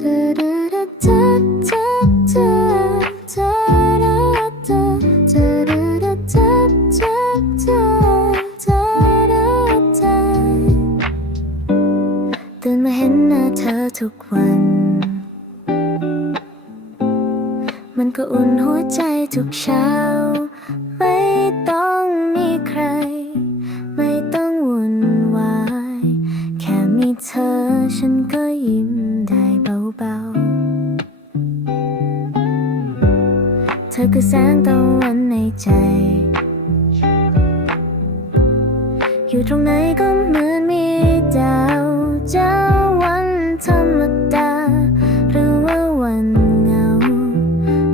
ตื่นมาเห็นหน้าเธอทุกวัน มันก็อุ่นหัวใจทุกเช้าธอคือแสงตะวันในใจ อยู่ตรงไหนก็เหมือนมีดาวเจ้าวันธรรมดา หรือว่าวันเงา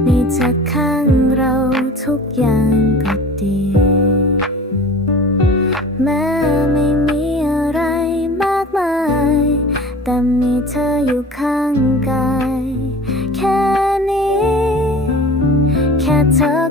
มีเธอข้างเราทุกอย่างก็ดี แม้ไม่มีอะไรมากมาย แต่มีเธออยู่ข้างกาย แค่曾。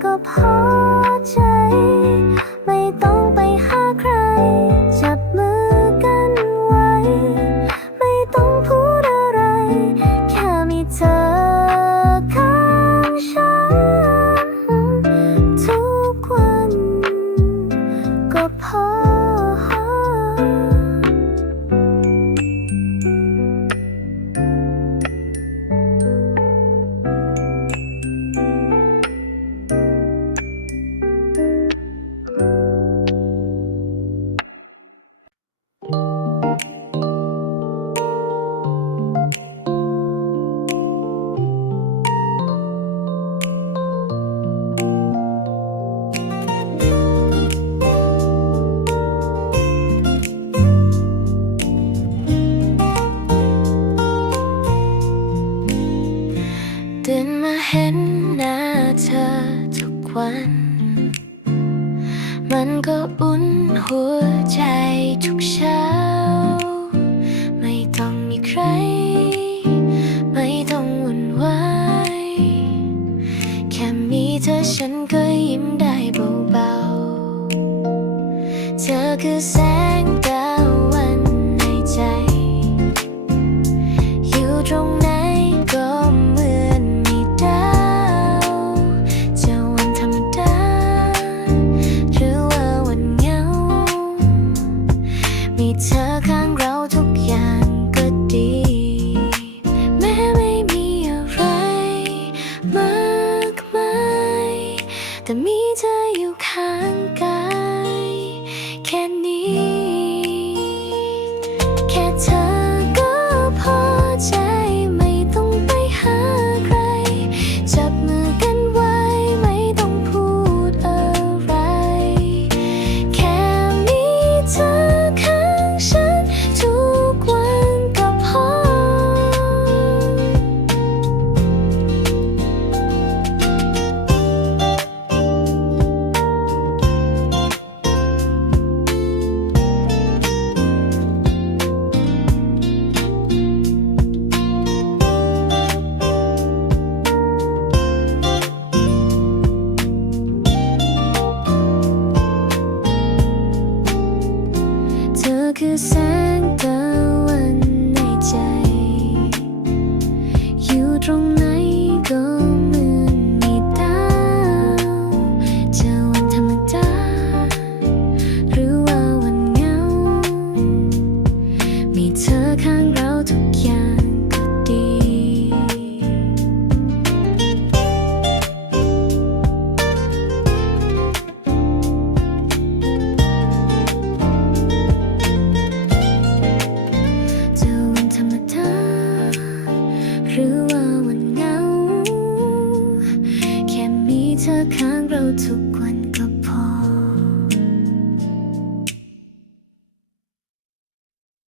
เห็นหน้าเธอทุกวัน มันก็อุ่นหัวใจทุกเช้า ไม่ต้องมีใคร ไม่ต้องวุ่นวายแค่มีเธอฉันก็เธอข้างเราทุกวัน